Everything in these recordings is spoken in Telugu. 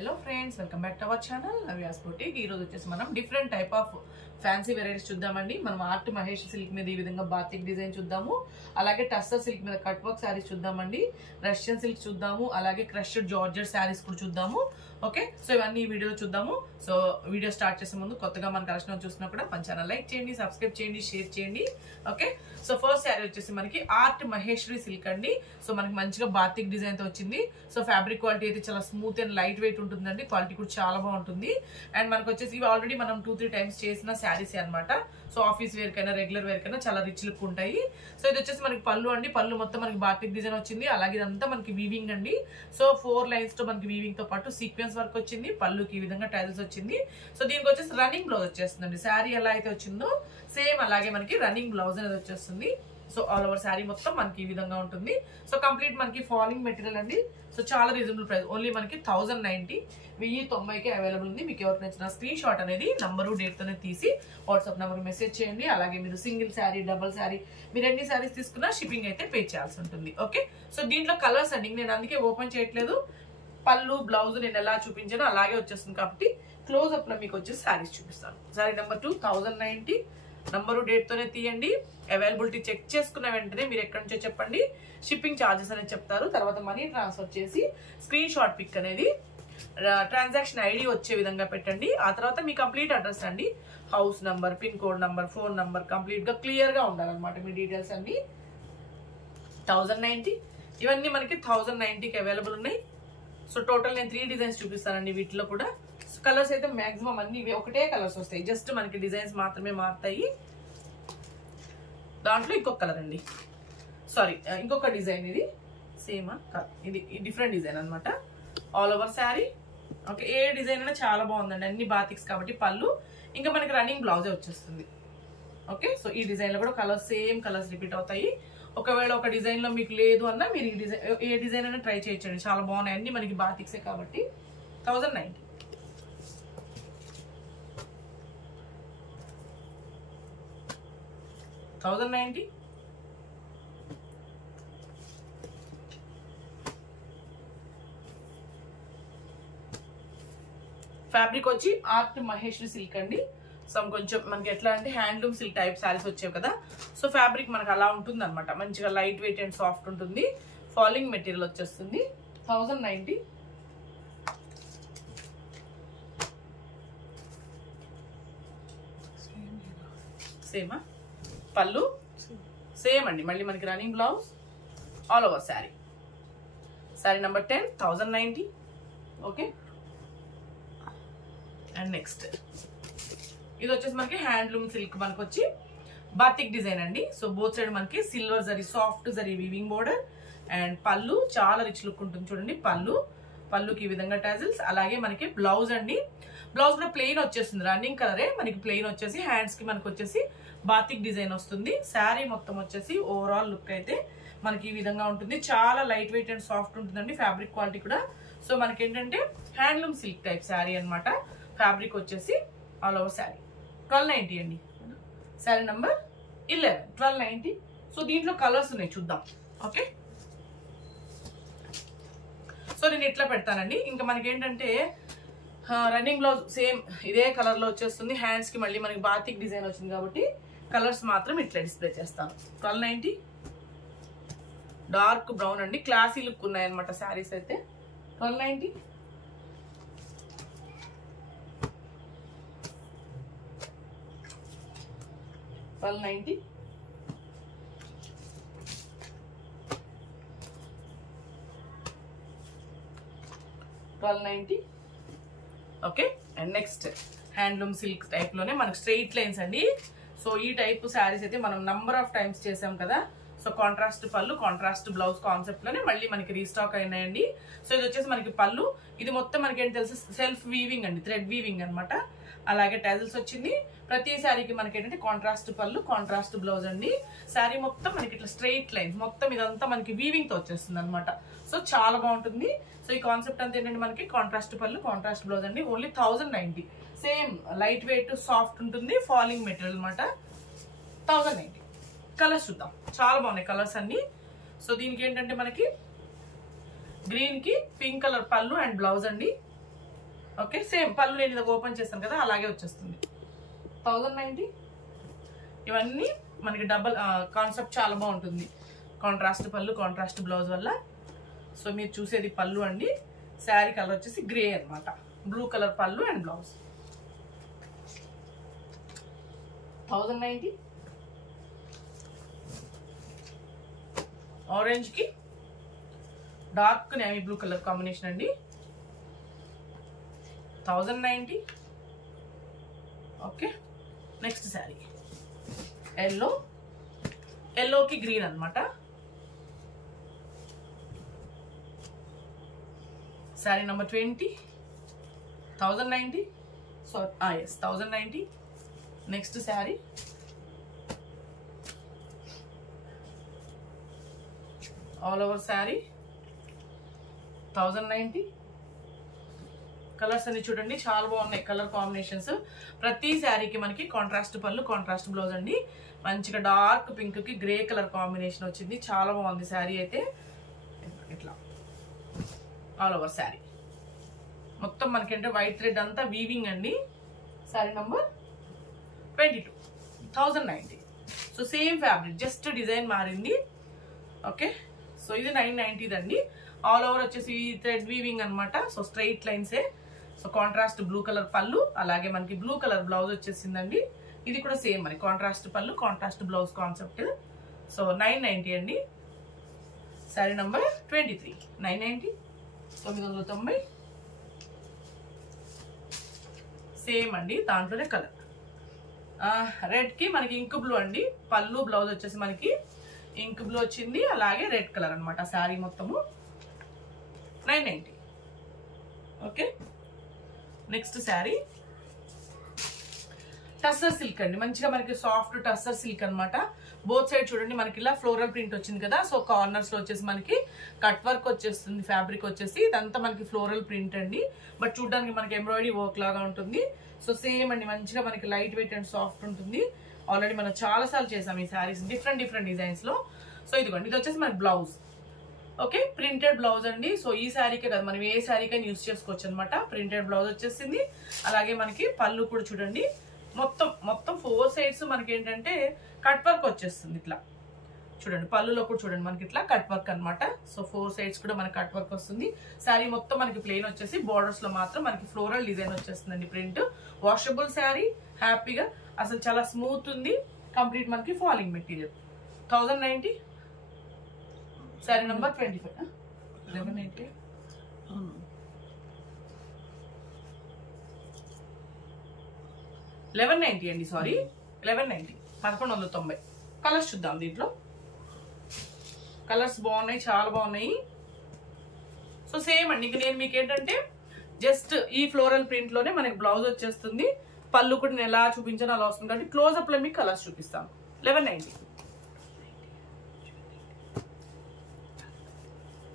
Hello friends, welcome back to our channel Navya's Boutique. ఈ రోజు వచ్చేసి మనం different type of fancy varieties చూద్దామండి. మనం ఆర్ట్ మహేష్ సిల్క్ మీద ఈ విధంగా బాతిక్ డిజైన్ చూద్దాము. అలాగే టస్సర్ సిల్క్ మీద కట్ వర్క్ సారీస్ చూద్దామండి. రష్యన్ సిల్క్ చూద్దాము. అలాగే క్రష్డ్ జార్జెట్ సారీస్ కూడా చూద్దాము. ఓకే, సో ఇవన్నీ ఈ వీడియోలో చూద్దాము. సో వీడియో స్టార్ట్ చేసే ముందు కొత్తగా మన కలెక్షన్ చూసినా కూడా మన ఛానల్ లైక్ చేయండి, సబ్స్క్రైబ్ చేయండి, షేర్ చేయండి. ఓకే, సో ఫస్ట్ శారీ వచ్చేసి మనకి ఆర్ట్ మహేశ్వరి సిల్క్ అండి. సో మనకి మంచిగా బాతిక్ డిజైన్ తో వచ్చింది. సో ఫ్యాబ్రిక్ క్వాలిటీ అయితే చాలా స్మూత్ అండ్ లైట్ వెయిట్ ఉంటుందండి. క్వాలిటీ కూడా చాలా బాగుంటుంది. అండ్ మనకు వచ్చేసి ఇవి ఆల్రెడీ మనం 2-3 టైమ్స్ చేసిన శారీస్ అనమాట. సో ఆఫీస్ వేర్ కైనా రెగ్యులర్ వేర్ కైనా చాలా రిచ్ లుక్ ఉంటాయి. సో ఇది వచ్చేసి మనకి పళ్ళు అండి. పళ్ళు మొత్తం మనకి బాతిక్ డిజైన్ వచ్చింది. అలాగే ఇదంతా మనకి వీవింగ్ అండి. సో 4 లైన్స్ తో మనకి వీవింగ్ తో పాటు సీక్వెన్స్ వర్క్ వచ్చింది. పళ్ళుకి ఈ విధంగా టైల్స్ వచ్చింది. సో దీనికి వచ్చేసి రన్నింగ్ బ్లౌజ్ వచ్చేస్తుందండి. శారీ ఎలా అయితే వచ్చిందో సేమ్ అలాగే మనకి రన్నింగ్ బ్లౌజ్ అనేది వచ్చేస్తుంది. సో ఆల్ ఓవర్ శారీ మొత్తం మనకి ఈ విధంగా ఉంటుంది. సో కంప్లీట్ మనకి ఫాలింగ్ మెటీరియల్ అండి. సో చాలా రీజనబుల్ ప్రైస్, ఓన్లీ మనకి 1090 1090కి అవైలబుల్ ఉంది. మీకు ఎవరికి నచ్చిన స్క్రీన్ షాట్ అనేది నంబరు డేట్ తోనే తీసి వాట్సాప్ నెంబర్ మెసేజ్ చేయండి. అలాగే మీరు సింగిల్ శారీ, డబుల్ శారీ, మీరు ఎన్ని శారీస్ తీసుకున్నా షిప్పింగ్ అయితే పే చేయాల్సి ఉంటుంది. ఓకే, సో దీంట్లో కలర్స్ అండి నేను అందుకే ఓపెన్ చేయట్లేదు. పళ్ళు బ్లౌజ్ నేను ఎలా చూపించానో అలాగే వచ్చేస్తుంది కాబట్టి క్లోజ్అప్ లో మీకు వచ్చేసి శారీస్ చూపిస్తాను. శారీ నెంబర్ 2 1090, నంబరు డేట్ తోనే తీయండి. అవైలబిలిటీ చెక్ చేసుకున్న వెంటనే మీరు ఎక్కడి నుంచో చెప్పండి. షిప్పింగ్ ఛార్జెస్ అనేది చెప్తారు. తర్వాత మనీ ట్రాన్స్ఫర్ చేసి స్క్రీన్ షాట్ పిక్ అనేది ట్రాన్సాక్షన్ ఐడి వచ్చే విధంగా పెట్టండి. ఆ తర్వాత మీ కంప్లీట్ అడ్రస్ అండి, house number, pin code number, phone number complete గా క్లియర్ గా ఉండాలన్నమాట. మీ డీటెయిల్స్ అన్ని 1090 ఇవన్నీ మనకి 1090కి అవైలబుల్ ఉన్నాయి. సో టోటల్ నేను 3 డిజైన్స్ చూపిస్తానండి. వీటిలో కూడా కలర్స్ అయితే మాక్సిమం అన్ని ఇవి ఒకటే కలర్స్ వస్తాయి. జస్ట్ మనకి డిజైన్స్ మాత్రమే మారుతాయి. దాంట్లో ఇంకొక కలర్ అండి, సారీ ఇంకొక డిజైన్. ఇది సేమా, ఇది డిఫరెంట్ డిజైన్ అనమాట. All over sari. ఓకే, ఏ డిజైన్ అయినా చాలా బాగుందండి. అన్ని బాతిక్స్ కాబట్టి పళ్ళు ఇంకా మనకి రన్నింగ్ బ్లౌజే వచ్చేస్తుంది. ఓకే, సో ఈ డిజైన్ లో కూడా కలర్స్ సేమ్ కలర్స్ రిపీట్ అవుతాయి. ఒకవేళ ఒక డిజైన్ లో మీకు లేదు అన్నా మీరు ఈ డిజైన్ ఏ డిజైన్ అయినా ట్రై చేయొచ్చండి. చాలా బాగున్నాయి అన్ని మనకి బాతిక్సే కాబట్టి 1090. ఫ్యాబ్రిక్ వచ్చి ఆర్ట్ మహేశ్వరి సిల్క్ అండి. సో కొంచెం మనకి ఎట్లా అంటే హ్యాండ్లూమ్ సిల్క్ టైప్ శారీస్ వచ్చాయి కదా. సో ఫ్యాబ్రిక్ మనకి అలా ఉంటుంది అనమాట. మంచిగా లైట్ వెయిట్ అండ్ సాఫ్ట్ ఉంటుంది. ఫాలింగ్ మెటీరియల్ వచ్చేస్తుంది. 1090. సేమా, పళ్ళు సేమ్ అండి. మళ్ళీ మనకి running blouse, all over sari. Sari number 10 1090. Okay, and next ఇది వచ్చేసి మనకి హ్యాండ్లూమ్ సిల్క్ మనకు వచ్చి బాతిక్ డిజైన్ అండి. సో బోత్ సైడ్ మనకి silver zari, soft zari weaving border. And పళ్ళు చాలా రిచ్ లుక్ ఉంటుంది చూడండి. పళ్ళుకి ఈ విధంగా టాజిల్స్. అలాగే మనకి బ్లౌజ్ అండి. బ్లౌజ్ కూడా ప్లెయిన్ వచ్చేస్తుంది. రన్నింగ్ కలరే మనకి ప్లెయిన్ వచ్చేసి హ్యాండ్స్ కి మనకు వచ్చేసి బాతిక్ డిజైన్ వస్తుంది. శారీ మొత్తం వచ్చేసి ఓవరాల్ లుక్ అయితే మనకి ఈ విధంగా ఉంటుంది. చాలా లైట్ వెయిట్ అండ్ సాఫ్ట్ ఉంటుందండి. ఫ్యాబ్రిక్ క్వాలిటీ కూడా సో మనకి ఏంటంటే హ్యాండ్లూమ్ సిల్క్ టైప్ శారీ అనమాట. ఫ్యాబ్రిక్ వచ్చేసి ఆల్ ఓవర్ శారీ 1290 అండి. శారీ నంబర్ 11 1290. సో దీంట్లో కలర్స్ ఉన్నాయి చూద్దాం. ఓకే, సో నేను ఇట్లా పెడతానండి. ఇంకా మనకి ఏంటంటే రన్నింగ్ బ్లౌజ్ సేమ్ ఇదే కలర్ లో వచ్చేస్తుంది. హ్యాండ్స్ కి మళ్ళీ మనకి బాతిక్ డిజైన్ వచ్చింది కాబట్టి కలర్స్ మాత్రం ఇట్లా డిస్ప్లే చేస్తాను. 1290. డార్క్ బ్రౌన్ అండి. క్లాసీ లుక్ ఉన్నాయన్నమాట శారీస్ అయితే. 1290. Okay, and next handloom silk type లోనే మనకు స్ట్రెయిట్ లైన్స్ అండి. సో ఈ టైప్ శారీస్ అయితే మనం నంబర్ ఆఫ్ టైమ్స్ చేసాం కదా. సో కాంట్రాస్ట్ పళ్ళు, కాంట్రాస్ట్ బ్లౌజ్ కాన్సెప్ట్ లోనే మళ్ళీ మనకి రీస్టాక్ అయినాయండి. సో ఇది వచ్చేసి మనకి పళ్ళు. ఇది మొత్తం మనకి ఏంటి తెలుసు, సెల్ఫ్ వీవింగ్ అండి, థ్రెడ్ వీవింగ్ అనమాట. అలాగే టాజిల్స్ వచ్చింది. ప్రతి శారీకి మనకి ఏంటంటే కాంట్రాస్ట్ పళ్ళు, కాంట్రాస్ట్ బ్లౌజ్ అండి. శారీ మొత్తం మనకి ఇట్లా స్ట్రెయిట్ లైన్స్ మొత్తం ఇదంతా మనకి వీవింగ్ తో వచ్చేస్తుంది అనమాట. సో చాలా బాగుంటుంది. సో ఈ కాన్సెప్ట్ అంతా ఏంటంటే మనకి కాంట్రాస్ట్ పళ్ళు, కాంట్రాస్ట్ బ్లౌజ్ అండి. Only 1090. Same light weight soft ఉంటుంది. ఫాలింగ్ మెటీరియల్ అనమాట. 1090. కలర్స్ చూద్దాం. చాలా బాగున్నాయి కలర్స్ అన్ని. సో దీనికి ఏంటంటే మనకి గ్రీన్ కి పింక్ కలర్ పళ్ళు అండ్ బ్లౌజ్ అండి. ఓకే, సేమ్ పళ్ళు నేను ఇలాగ ఓపెన్ చేస్తాను కదా అలాగే వచ్చేస్తుంది. 1090. ఇవన్నీ మనకి డబల్ కాన్సెప్ట్ చాలా బాగుంటుంది. కాంట్రాస్ట్ పళ్ళు, కాంట్రాస్ట్ బ్లౌజ్ వల్ల. సో మీరు చూసేది పళ్ళు అండి. శారీ కలర్ వచ్చేసి గ్రే అనమాట. బ్లూ కలర్ పళ్ళు అండ్ బ్లౌజ్. 1090. ఆరెంజ్ కి dark navy blue colour combination అండి. 1090. ఓకే, నెక్స్ట్ శారీ ఎల్లోకి గ్రీన్ అనమాట. Sari number 20. 1090. So yes 1090. Next sari all over sari 1090. Colours అన్ని చూడండి చాలా బాగున్నాయి. కలర్ కాంబినేషన్స్ ప్రతి శారీకి మనకి కాంట్రాస్ట్ పళ్ళు, కాంట్రాస్ట్ బ్లౌజ్ అండి. మంచిగా డార్క్ పింక్ కి గ్రే కలర్ కాంబినేషన్ వచ్చింది. చాలా బాగుంది శారీ అయితే. ఇట్లా ఆల్ ఓవర్ శారీ మొత్తం మనకి అంటే వైట్ థ్రెడ్ అంతా వీవింగ్ అండి. Sari number 22. 1090. So same fabric, just design మారింది. ఓకే, సో ఇది 990 అండి. ఆల్ ఓవర్ వచ్చేసి థ్రెడ్ వీవింగ్ అనమాట. సో స్ట్రైట్ లైన్సే. సో కాంట్రాస్ట్ బ్లూ కలర్ పళ్ళు, అలాగే మనకి బ్లూ కలర్ బ్లౌజ్ వచ్చేసిందండి. ఇది కూడా సేమ్ మరి కాంట్రాస్ట్ పళ్ళు, కాంట్రాస్ట్ బ్లౌజ్ కాన్సెప్ట్. సో 990 అండి. శారీ నంబర్ 23. 990. 990. సేమ్ అండి, దాంట్లోనే కలర్ రెడ్ కి మనకి ఇంక్ బ్లూ అండి. పళ్ళు బ్లౌజ్ వచ్చేసి మనకి ఇంక్ బ్లూ వచ్చింది, అలాగే రెడ్ కలర్ అనమాట శారీ మొత్తము. 990. Okay, next sari tussar silk అండి. మంచిగా మనకి సాఫ్ట్ టస్సర్ సిల్క్ అనమాట. బోత్ సైడ్ చూడండి మనకి ఇలా ఫ్లోరల్ ప్రింట్ వచ్చింది కదా. సో కార్నర్స్ లో వచ్చేసి మనకి కట్ వర్క్ వచ్చేస్తుంది. ఫ్యాబ్రిక్ వచ్చేసి ఇదంతా మనకి ఫ్లోరల్ ప్రింట్ అండి. బట్ చూడడానికి మనకి ఎంబ్రాయిడరీ వర్క్ లాగా ఉంటుంది. సో సేమ్ అండి, మంచిగా మనకి లైట్ వెయిట్ అండ్ సాఫ్ట్ ఉంటుంది. ఆల్రెడీ మనం చాలా సార్లు చేసాం ఈ శారీస్ డిఫరెంట్ డిజైన్స్ లో. సో ఇదిగోండి, ఇది వచ్చేసి మనకి బ్లౌజ్. ఓకే, ప్రింటెడ్ బ్లౌజ్ అండి. సో ఈ శారీకే కదా, మనం ఏ శారీకైనా యూజ్ చేసుకోవచ్చు అనమాట. ప్రింటెడ్ బ్లౌజ్ వచ్చేసింది. అలాగే మనకి పళ్ళు కూడా చూడండి మొత్తం 4 సైడ్స్ మనకి ఏంటంటే కట్ వర్క్ వచ్చేస్తుంది. ఇట్లా చూడండి, పళ్ళులో కూడా చూడండి మనకి ఇట్లా కట్ వర్క్ అనమాట. సో 4 సైడ్స్ కూడా మనకి కట్ వర్క్ వస్తుంది. శారీ మొత్తం మనకి ప్లెయిన్ వచ్చేసి బోర్డర్స్ లో మాత్రం మనకి ఫ్లోరల్ డిజైన్ వచ్చేస్తుందండి. ప్రింట్ వాషబుల్ శారీ, హ్యాపీగా అసలు చాలా స్మూత్ ఉంది. కంప్లీట్ మనకి ఫాలింగ్ మెటీరియల్. 1090. శారీ నంబర్ 25. 1190. 1190 అండి, సారీ 1190. 1190. కలర్స్ చూద్దాం. దీంట్లో కలర్స్ బాగున్నాయి, చాలా బాగున్నాయి. సో సేమ్ అండి, నేను మీకు ఏంటంటే జస్ట్ ఈ ఫ్లోరల్ ప్రింట్ లోనే మనకి బ్లౌజ్ వచ్చేస్తుంది. పళ్ళు కూడా నేను ఎలా చూపించాను అలా వస్తుంది కాబట్టి క్లోజ్అప్ లో మీకు కలర్స్ చూపిస్తాను. 1190.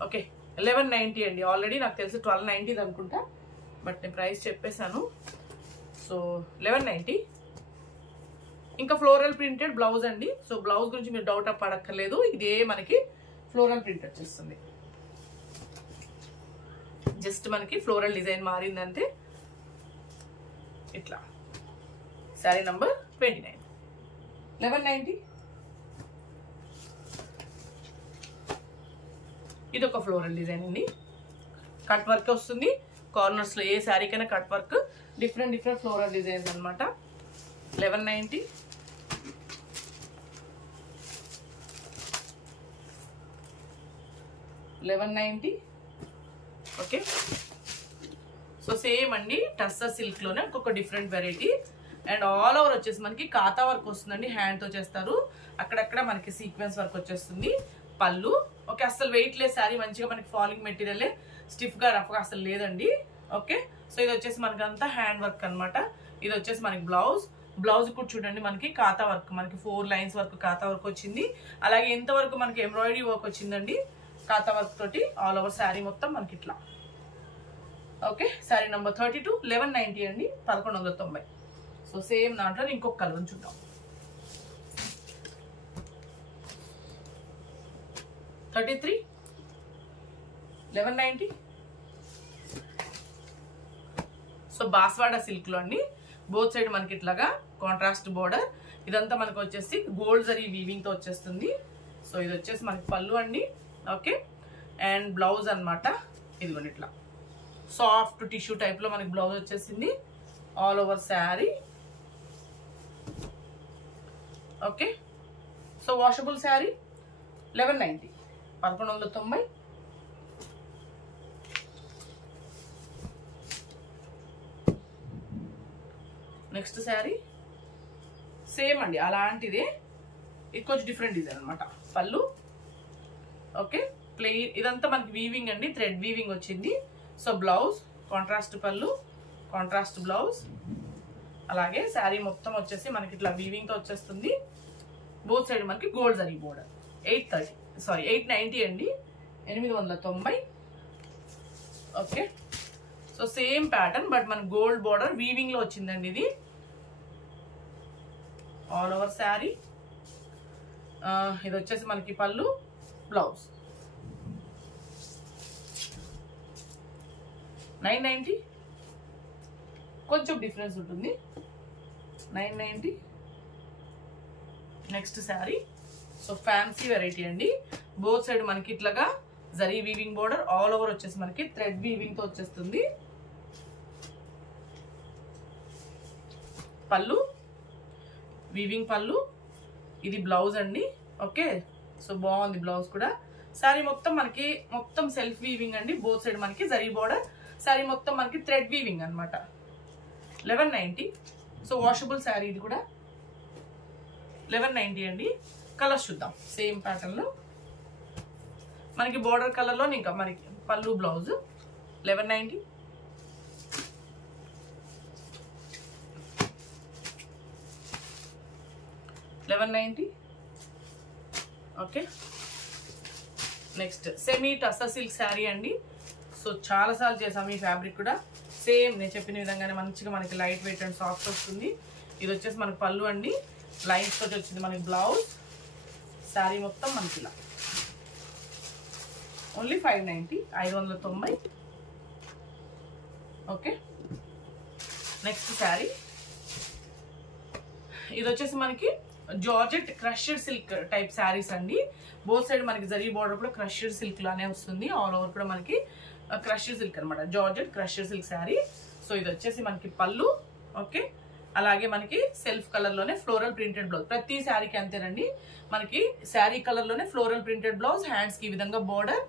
ఓకే, 1190 అండి. ఆల్రెడీ నాకు తెలిసి 1290 అనుకుంటా, బట్ నేను ప్రైస్ చెప్పేశాను. సో 1190. ఇంకా ఫ్లోరల్ ప్రింటెడ్ బ్లౌజ్ అండి. సో బ్లౌజ్ గురించి మీరు డౌట్ పడక్కర్లేదు. ఇదే మనకి ఫ్లోరల్ ప్రింట్ వచ్చేస్తుంది. జస్ట్ మనకి ఫ్లోరల్ డిజైన్ మారిందంతే. ఇట్లా శారీ నంబర్ 29. 1190. ఇది ఒక ఫ్లోరల్ డిజైన్ అండి. కట్ వర్క్ వస్తుంది. కార్నర్స్ లో ఏ శారీకైనా cut work. Different floral designs అనమాట. 1190. 1190. ఓకే, సో సేమ్ అండి, టస్సర్ సిల్క్ లోనే ఒక్కొక్క different variety. And all over వచ్చేసి మనకి కాతా వర్క్ వస్తుందండి. హ్యాండ్ తో చేస్తారు. అక్కడక్కడ మనకి సీక్వెన్స్ వర్క్ వచ్చేస్తుంది. పళ్ళు ఓకే, అసలు వెయిట్ లెస్ శారీ. మంచిగా మనకి ఫాలింగ్ మెటీరియల్, స్టిఫ్ గా రఫ్ గా అసలు లేదండి. ఓకే, సో ఇది వచ్చేసి మనకి అంతా హ్యాండ్ వర్క్ అనమాట. ఇది వచ్చేసి మనకి బ్లౌజ్ కూడా చూడండి మనకి కాతా వర్క్, మనకి 4 లైన్స్ వరకు కాతా వర్క్ వచ్చింది. అలాగే ఎంత వరకు మనకి ఎంబ్రాయిడరీ వర్క్ వచ్చిందండి కాతా వర్క్ తోటి. ఆల్ ఓవర్ శారీ మొత్తం మనకి ఇట్లా. Okay, sari number 32. 1190 అండి. 1190. సో సేమ్ దాంట్లో ఇంకొక కలర్ చూద్దాం. 33. 1190. సో బాస్వాడా సిల్క్ లో అండి, బోత్ సైడ్ మనకి ఇట్లాగా కాంట్రాస్ట్ బోర్డర్. ఇదంతా మనకు వచ్చేసి గోల్డ్ జరీ వీవింగ్ తో వచ్చేస్తుంది. సో ఇది వచ్చేసి మనకి పళ్ళు అండి. ఓకే, అండ్ బ్లౌజ్ అనమాట. ఇదిగోండి ఇట్లా సాఫ్ట్ టిష్యూ టైప్ లో మనకి బ్లౌజ్ వచ్చేసింది, all over sari. Okay, so washable sari 1190, 1190. Next sari same అండి, అలాంటిదే, ఇది కొంచెం డిఫరెంట్ డిజైన్ అనమాట. పళ్ళు ఓకే, ప్లెయిన్, ఇదంతా మనకి వీవింగ్ అండి, థ్రెడ్ వీవింగ్ వచ్చింది. సో బ్లౌజ్ కాంట్రాస్ట్ పళ్ళు, కాంట్రాస్ట్ బ్లౌజ్. అలాగే శారీ మొత్తం వచ్చేసి మనకి ఇట్లా వీవింగ్ తో వచ్చేస్తుంది. బోత్ సైడ్ మనకి గోల్డ్ జరీ బోర్డర్. 890 అండి, 890. Okay, so same pattern but మన గోల్డ్ బోర్డర్ వీవింగ్ లో వచ్చిందండి ఇది, ఆల్ ఓవర్ శారీ. ఇది వచ్చేసి మనకి పళ్ళు, బ్లౌజ్. 990, కొంచెం డిఫరెన్స్ ఉంటుంది. 990. Next sari, so fancy variety అండి, బోత్ సైడ్ మనకి ఇట్లాగా zari weaving border, all over వచ్చేసి మనకి థ్రెడ్ వీవింగ్ తో వచ్చేస్తుంది. పళ్ళు వీవింగ్ పళ్ళు, ఇది బ్లౌజ్ అండి. ఓకే, సో బాగుంది బ్లౌజ్ కూడా. శారీ మొత్తం మనకి మొత్తం సెల్ఫ్ వీవింగ్ అండి, బోత్ సైడ్ మనకి జరీ బోర్డర్. శారీ మొత్తం మనకి థ్రెడ్ వీవింగ్ అనమాట. 1190. సో వాషబుల్ శారీ ఇది కూడా 1190 అండి. కలర్స్ చూద్దాం సేమ్ ప్యాటర్న్ లో. మనకి బోర్డర్ కలర్ లో ఇంకా మనకి పళ్ళు blouse 1190. Okay, next semi tussar silk sari అండి. సో చాలా సార్లు చేసాము ఈ ఫ్యాబ్రిక్ కూడా. సేమ్ నేను చెప్పిన విధంగానే మంచిగా మనకి లైట్ వెయిట్ అండ్ సాఫ్ట్ వస్తుంది. ఇది వచ్చేసి మనకి పళ్ళు అండి, లైన్స్ తోటి వచ్చింది మనకి బ్లౌజ్. శారీ మొత్తం మనకి ఇలా ఓన్లీ 590, 590. ఓకే, నెక్స్ట్ శారీ, ఇది వచ్చేసి మనకి georgette crushed silk type saris అండి. బోత్ సైడ్ మనకి జరీ బోర్డర్ కూడా క్రషెడ్ సిల్క్ లానే వస్తుంది, ఆల్ ఓవర్ కూడా మనకి క్రషెడ్ సిల్క్ అనమాట, georgette crushed silk sari. So ఇది వచ్చేసి మనకి పళ్ళు. ఓకే, అలాగే మనకి సెల్ఫ్ కలర్ లోనే ఫ్లోరల్ ప్రింటెడ్ బ్లౌజ్. ప్రతి శారీకి అంతేనండి, మనకి శారీ కలర్ లోనే ఫ్లోరల్ ప్రింటెడ్ బ్లౌజ్, హ్యాండ్స్ కి ఈ విధంగా బోర్డర్,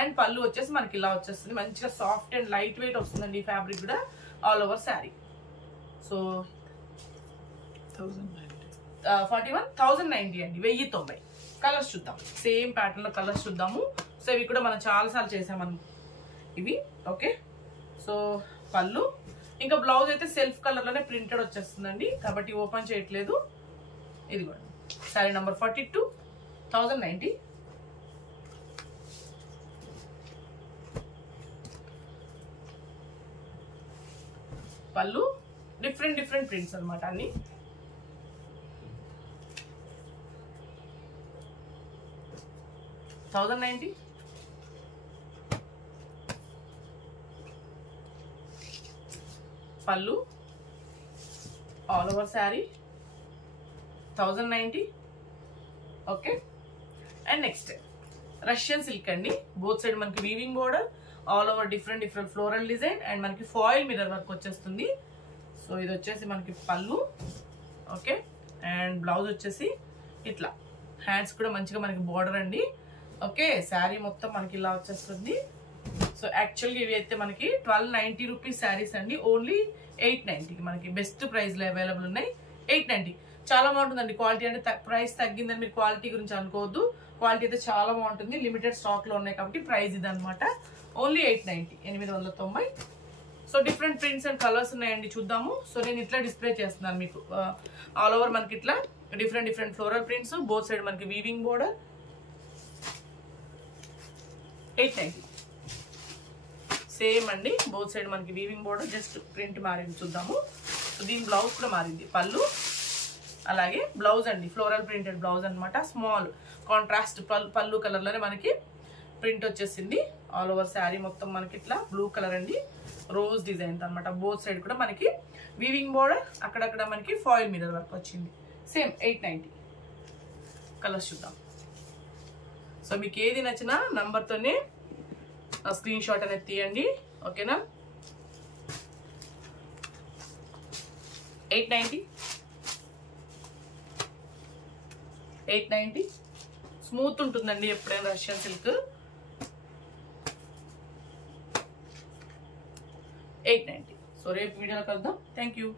అండ్ పళ్ళు వచ్చేసి మనకి ఇలా వచ్చేస్తుంది. మంచిగా సాఫ్ట్ అండ్ లైట్ వెయిట్ వస్తుందండి ఈ ఫ్యాబ్రిక్ కూడా, ఆల్ ఓవర్ శారీ. సో 1090 అండి, 1090. కలర్స్ చూద్దాం, సేమ్ ప్యాటర్న్ లో కలర్స్ చూద్దాము. సో ఇవి కూడా మనం చాలా సార్లు చేసామని ఇవి. ఓకే, సో పళ్ళు, ఇంకా బ్లౌజ్ అయితే సెల్ఫ్ కలర్ లోనే ప్రింటెడ్ వచ్చేస్తుందండి, కాబట్టి ఓపెన్ చేయట్లేదు. ఇది కూడా శారీ నంబర్ 42, 1090. పళ్ళు డిఫరెంట్ ప్రింట్స్ అనమాట అన్ని. $1090. పళ్ళు all over sari 1090. Okay, and next Russian silk అండి, బోత్ సైడ్ మనకి weaving border, all over different floral design, and మనకి ఫాయిల్ మిర్రర్ వర్క్ వచ్చేస్తుంది. సో ఇది వచ్చేసి మనకి పళ్ళు. ఓకే, అండ్ బ్లౌజ్ వచ్చేసి ఇట్లా, హ్యాండ్స్ కూడా మంచిగా మనకి బోర్డర్ అండి. ఓకే, శారీ మొత్తం మనకి ఇలా వచ్చేస్తుంది. సో యాక్చువల్గా ఇవి అయితే మనకి 1290 రూపీస్ శారీస్ అండి, ఓన్లీ 890కి మనకి బెస్ట్ ప్రైస్ లో అవైలబుల్ ఉన్నాయి. 890 చాలా బాగుంటుందండి. క్వాలిటీ అంటే ప్రైస్ తగ్గిందని మీరు క్వాలిటీ గురించి అనుకోవద్దు, క్వాలిటీ అయితే చాలా బాగుంటుంది. లిమిటెడ్ స్టాక్ లో ఉన్నాయి కాబట్టి ప్రైస్ ఇది అనమాట, only 890, 890. So different prints and colours ఉన్నాయండి, చూద్దాము. సో నేను ఇట్లా డిస్ప్లే చేస్తున్నాను మీకు, ఆల్ ఓవర్ మనకి ఇట్లా different floral prints, both side మనకి వీవింగ్ బోర్డర్. 890 సేమ్ అండి, బోత్ సైడ్ మనకి వీవింగ్ బోర్డర్, జస్ట్ ప్రింట్ మారింది చూద్దాము. సో దీని బ్లౌజ్ కూడా మారింది, పళ్ళు అలాగే బ్లౌజ్ అండి, ఫ్లోరల్ ప్రింటెడ్ బ్లౌజ్ అనమాట. స్మాల్ కాంట్రాస్ట్ పళ్ళు కలర్ లోనే మనకి ప్రింట్ వచ్చేసింది. ఆల్ ఓవర్ శారీ మొత్తం మనకి ఇట్లా బ్లూ కలర్ అండి, రోజ్ డిజైన్ అనమాట. బోత్ సైడ్ కూడా మనకి వీవింగ్ బోర్డర్, అక్కడక్కడ మనకి ఫాయిల్ మిర్రర్ వర్క్ వచ్చింది. సేమ్ 890. కలర్స్ చూద్దాం. సో మీకు ఏది నచ్చినా నంబర్తోనే స్క్రీన్ షాట్ అనేది తీయండి. ఓకేనా? 890 స్మూత్ ఉంటుందండి ఎప్పుడైనా రష్యన్ సిల్క్. 890. సో రేపు వీడియోలో కలుద్దాం. Thank you.